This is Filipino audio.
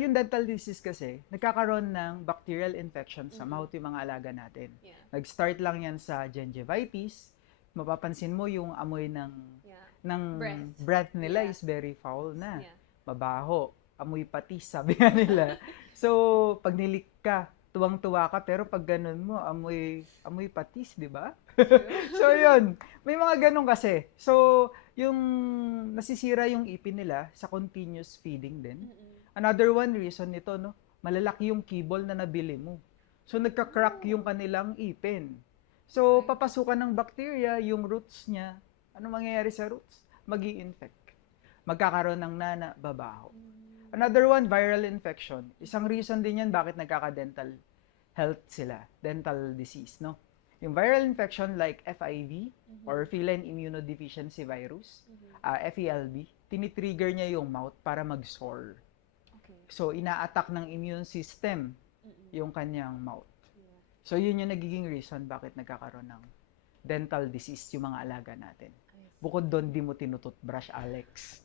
yung dental disease kasi, nagkakaroon ng bacterial infection sa mouth yung mga alaga natin. Yeah. Nag-start lang yan sa gingivitis. Mapapansin mo yung amoy Yeah. ng Breath. breath nila Yeah. is very foul na. Yeah. Mabaho. Amoy patis, sabi nga nila. So, pag nilik ka, tuwang-tuwa ka, pero pag ganun mo, amoy patis, di ba? So, yun. May mga ganun kasi. So, yung nasisira yung ipin nila sa continuous feeding din. Another one reason nito, no? Malalaki yung kibol na nabili mo. So, nagka-crack yung kanilang ipin. So, papasukan ng bacteria, yung roots niya. Ano mangyayari sa roots? Magi-infect. Magkakaroon ng nana, babaho. Another one, viral infection. Isang reason din yan bakit nagkaka-dental health sila, dental disease, no? Yung viral infection like FIV or feline immunodeficiency virus, FELV, tinitrigger niya yung mouth para mag-sore. Okay. So, ina-attack ng immune system yung kanyang mouth. So, yun yung nagiging reason bakit nagkakaroon ng dental disease yung mga alaga natin. Bukod doon, di mo tinututbrush, Alex.